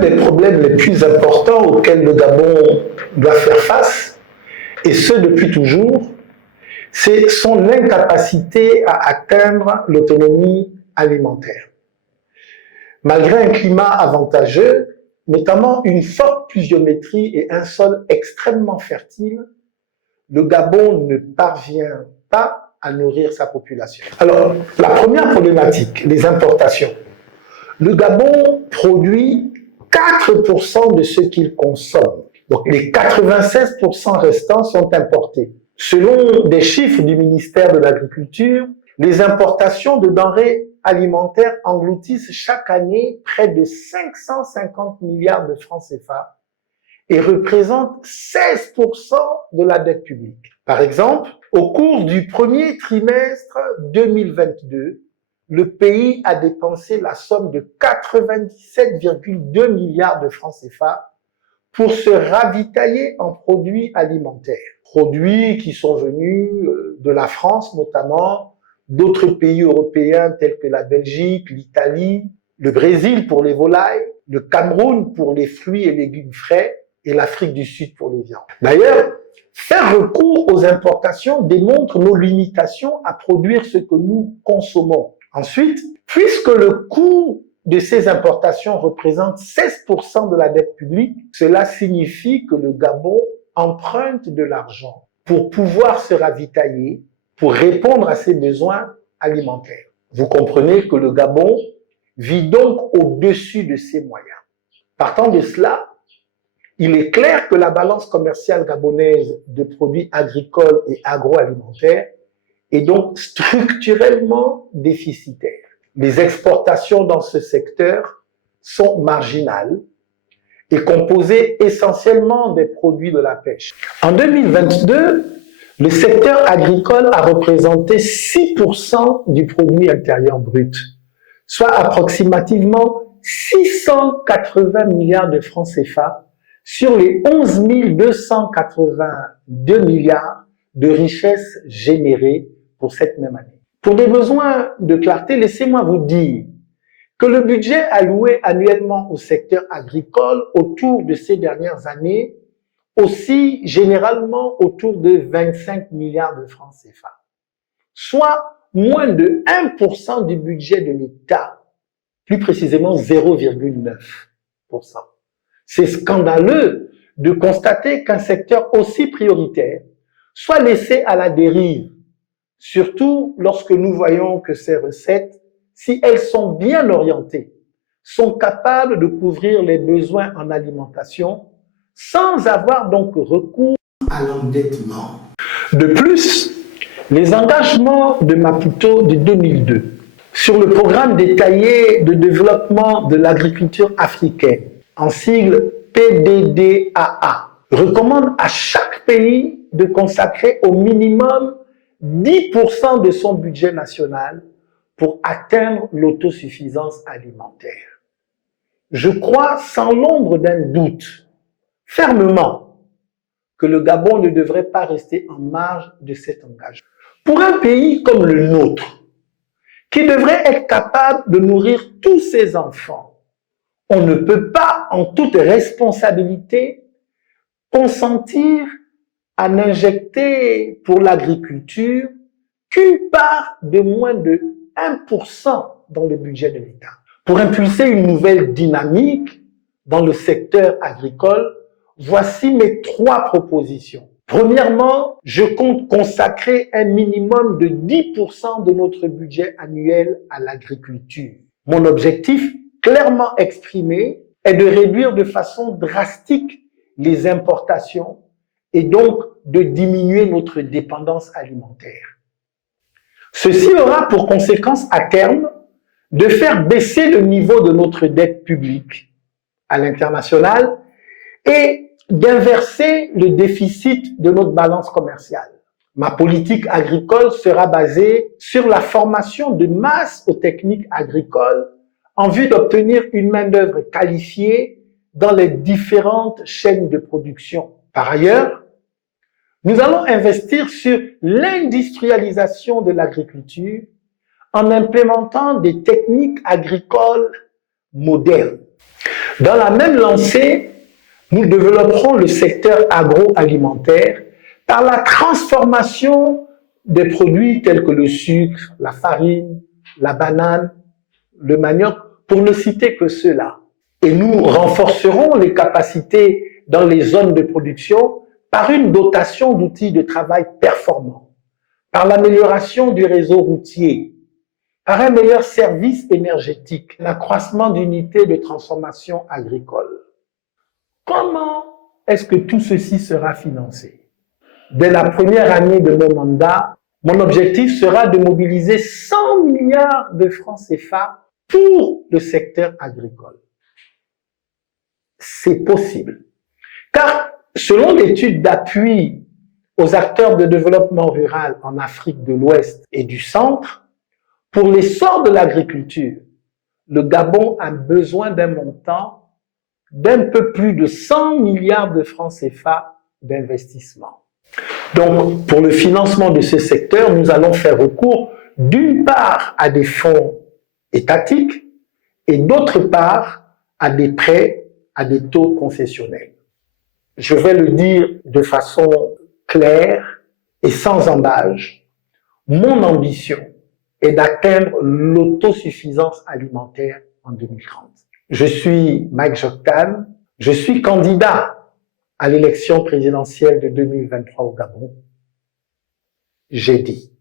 des problèmes les plus importants auxquels le Gabon doit faire face, et ce depuis toujours, c'est son incapacité à atteindre l'autonomie alimentaire. Malgré un climat avantageux, notamment une forte pluviométrie et un sol extrêmement fertile, le Gabon ne parvient pas à nourrir sa population. Alors, la première problématique, les importations. Le Gabon produit 4% de ce qu'il consomme. Donc, les 96% restants sont importés. Selon des chiffres du ministère de l'Agriculture, les importations de denrées alimentaires engloutissent chaque année près de 550 milliards de francs CFA et représentent 16% de la dette publique. Par exemple, au cours du premier trimestre 2022, le pays a dépensé la somme de 97,2 milliards de francs CFA pour se ravitailler en produits alimentaires. Produits qui sont venus de la France notamment, d'autres pays européens tels que la Belgique, l'Italie, le Brésil pour les volailles, le Cameroun pour les fruits et légumes frais et l'Afrique du Sud pour les viandes. D'ailleurs, faire recours aux importations démontre nos limitations à produire ce que nous consommons. Ensuite, puisque le coût de ces importations représente 16% de la dette publique, cela signifie que le Gabon emprunte de l'argent pour pouvoir se ravitailler, pour répondre à ses besoins alimentaires. Vous comprenez que le Gabon vit donc au-dessus de ses moyens. Partant de cela, il est clair que la balance commerciale gabonaise de produits agricoles et agroalimentaires est donc structurellement déficitaire. Les exportations dans ce secteur sont marginales et composées essentiellement des produits de la pêche. En 2022, le secteur agricole a représenté 6% du produit intérieur brut, soit approximativement 680 milliards de francs CFA sur les 11 282 milliards de richesses générées pour cette même année. Pour des besoins de clarté, laissez-moi vous dire que le budget alloué annuellement au secteur agricole autour de ces dernières années oscille généralement autour de 25 milliards de francs CFA, soit moins de 1% du budget de l'État, plus précisément 0,9%. C'est scandaleux de constater qu'un secteur aussi prioritaire soit laissé à la dérive, surtout lorsque nous voyons que ces recettes, si elles sont bien orientées, sont capables de couvrir les besoins en alimentation sans avoir donc recours à l'endettement. De plus, les engagements de Maputo de 2002 sur le programme détaillé de développement de l'agriculture africaine, en sigle PDDAA, recommandent à chaque pays de consacrer au minimum 10% de son budget national pour atteindre l'autosuffisance alimentaire. Je crois sans l'ombre d'un doute, fermement, que le Gabon ne devrait pas rester en marge de cet engagement. Pour un pays comme le nôtre, qui devrait être capable de nourrir tous ses enfants, on ne peut pas, en toute responsabilité, consentir à n'injecter pour l'agriculture qu'une part de moins de 1% dans le budget de l'État. Pour impulser une nouvelle dynamique dans le secteur agricole, voici mes 3 propositions. Premièrement, je compte consacrer un minimum de 10% de notre budget annuel à l'agriculture. Mon objectif, clairement exprimé, est de réduire de façon drastique les importations et donc de diminuer notre dépendance alimentaire. Ceci aura pour conséquence à terme de faire baisser le niveau de notre dette publique à l'international et d'inverser le déficit de notre balance commerciale. Ma politique agricole sera basée sur la formation de masse aux techniques agricoles en vue d'obtenir une main-d'œuvre qualifiée dans les différentes chaînes de production. Par ailleurs, nous allons investir sur l'industrialisation de l'agriculture en implémentant des techniques agricoles modernes. Dans la même lancée, nous développerons le secteur agroalimentaire par la transformation des produits tels que le sucre, la farine, la banane, le manioc, pour ne citer que ceux-là. Et nous renforcerons les capacités dans les zones de production par une dotation d'outils de travail performants, par l'amélioration du réseau routier, par un meilleur service énergétique, l'accroissement d'unités de transformation agricole. Comment est-ce que tout ceci sera financé? Dès la première année de mon mandat, mon objectif sera de mobiliser 100 milliards de francs CFA pour le secteur agricole. C'est possible. Car selon l'étude d'appui aux acteurs de développement rural en Afrique de l'Ouest et du Centre, pour l'essor de l'agriculture, le Gabon a besoin d'un montant d'un peu plus de 100 milliards de francs CFA d'investissement. Donc, pour le financement de ce secteur, nous allons faire recours d'une part à des fonds étatiques et d'autre part à des prêts à des taux concessionnels. Je vais le dire de façon claire et sans embâge, mon ambition est d'atteindre l'autosuffisance alimentaire en 2030. Je suis Mike Joktan, je suis candidat à l'élection présidentielle de 2023 au Gabon. J'ai dit.